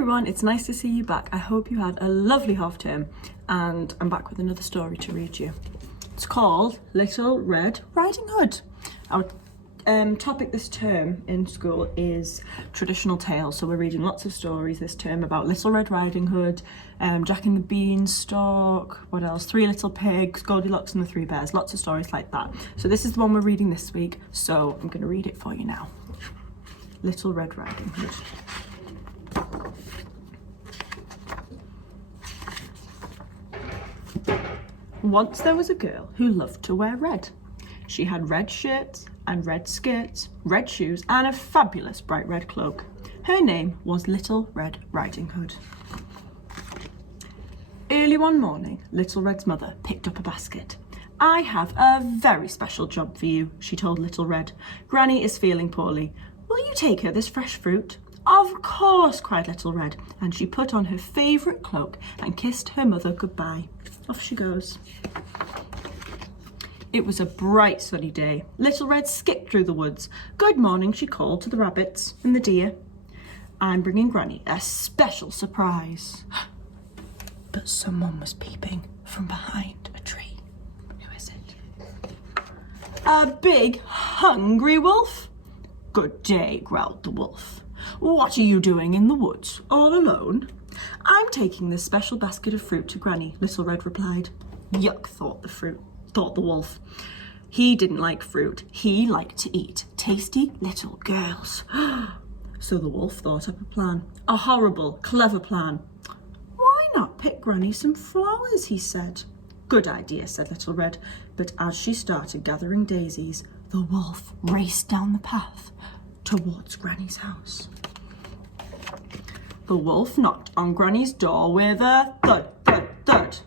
everyone, it's nice to see you back. I hope you had a lovely half term and I'm back with another story to read you. It's called Little Red Riding Hood. Our topic this term in school is traditional tales, so we're reading lots of stories this term about Little Red Riding Hood, Jack and the Beanstalk, what else, Three Little Pigs, Goldilocks and the Three Bears, lots of stories like that. So this is the one we're reading this week, so I'm going to read it for you now. Little Red Riding Hood. Once there was a girl who loved to wear red. She had red shirts and red skirts, red shoes and a fabulous bright red cloak. Her name was Little Red Riding Hood. Early one morning, Little Red's mother picked up a basket. "I have a very special job for you," she told Little Red. "Granny is feeling poorly. Will you take her this fresh fruit?" "Of course," cried Little Red, and she put on her favourite cloak and kissed her mother goodbye. Off she goes. It was a bright sunny day. Little Red skipped through the woods. "Good morning," she called to the rabbits and the deer. "I'm bringing Granny a special surprise." But someone was peeping from behind a tree. Who is it? "A big, hungry wolf." "Good day," growled the wolf. "What are you doing in the woods, all alone?" "I'm taking this special basket of fruit to Granny," Little Red replied. Yuck, thought the wolf. He didn't like fruit. He liked to eat tasty little girls. So the wolf thought up a plan. A horrible, clever plan. "Why not pick Granny some flowers?" he said. "Good idea," said Little Red. But as she started gathering daisies, the wolf raced down the path towards Granny's house. The wolf knocked on Granny's door with a thud, thud, thud.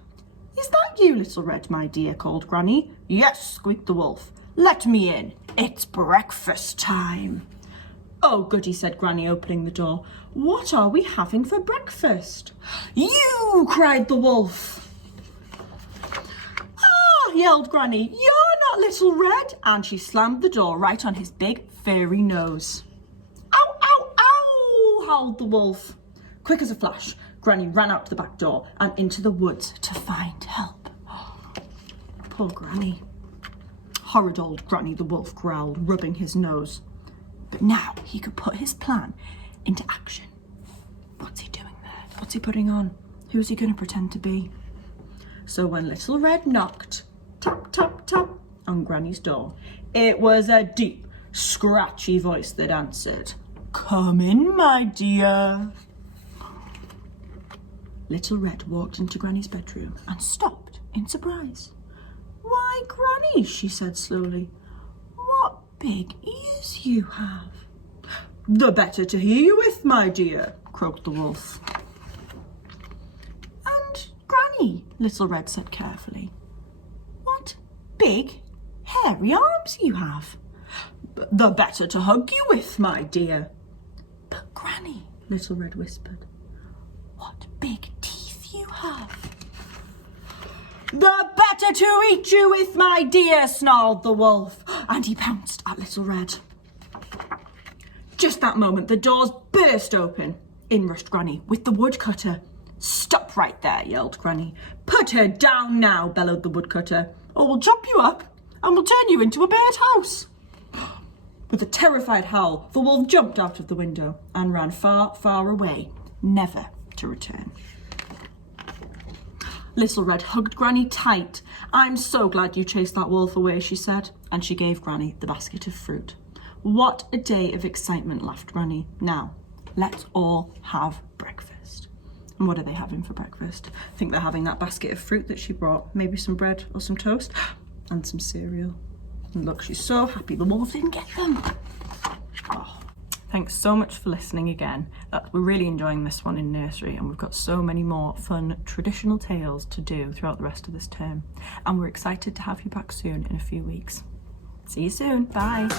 "Is that you, Little Red, my dear?" called Granny. "Yes," squeaked the wolf. "Let me in. It's breakfast time." "Oh, goody," said Granny, opening the door. "What are we having for breakfast?" "You!" cried the wolf. "Ah!" yelled Granny. "You're not Little Red!" And she slammed the door right on his big, furry nose. "Ow, ow, ow!" howled the wolf. Quick as a flash, Granny ran out to the back door and into the woods to find help. Poor Granny. "Horrid old Granny," the wolf growled, rubbing his nose. But now he could put his plan into action. What's he doing there? What's he putting on? Who's he going to pretend to be? So when Little Red knocked, tap, tap, tap, on Granny's door, it was a deep, scratchy voice that answered, "Come in, my dear." Little Red walked into Granny's bedroom and stopped in surprise. "Why, Granny," she said slowly, "what big ears you have." "The better to hear you with, my dear," croaked the wolf. "And Granny," Little Red said carefully, "what big, hairy arms you have." "The better to hug you with, my dear." "But Granny," Little Red whispered, "what big teeth you have." "The better to eat you with, my dear," snarled the wolf, and he pounced at Little Red. Just that moment, the doors burst open. In rushed Granny with the woodcutter. "Stop right there," yelled Granny. "Put her down now," bellowed the woodcutter, "or we'll chop you up and we'll turn you into a birdhouse." With a terrified howl, the wolf jumped out of the window and ran far, far away, never to return. Little Red hugged Granny tight. "I'm so glad you chased that wolf away," she said, and she gave Granny the basket of fruit. "What a day of excitement," laughed Granny. "Now, let's all have breakfast." And what are they having for breakfast? I think they're having that basket of fruit that she brought, maybe some bread or some toast, and some cereal. And look, she's so happy the wolf didn't get them. Oh. Thanks so much for listening again. We're really enjoying this one in nursery, and we've got so many more fun traditional tales to do throughout the rest of this term. And we're excited to have you back soon in a few weeks. See you soon. Bye.